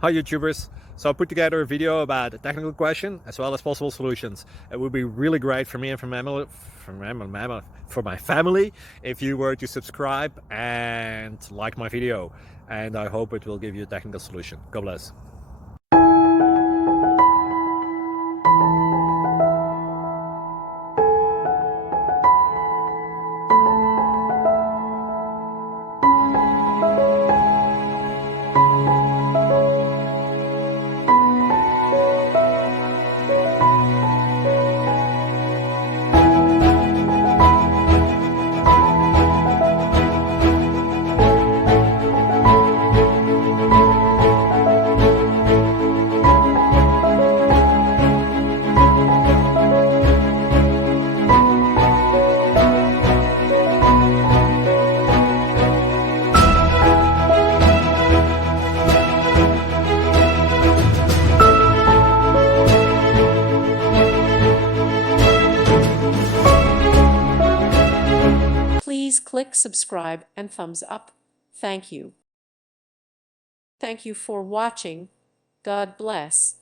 Hi YouTubers! So I put together a video about a technical question as well as possible solutions. It would be really great for me and for my family if you were to subscribe and like my video, and I hope it will give you a technical solution. God bless. Please click subscribe and thumbs up. Thank you. Thank you for watching. God bless.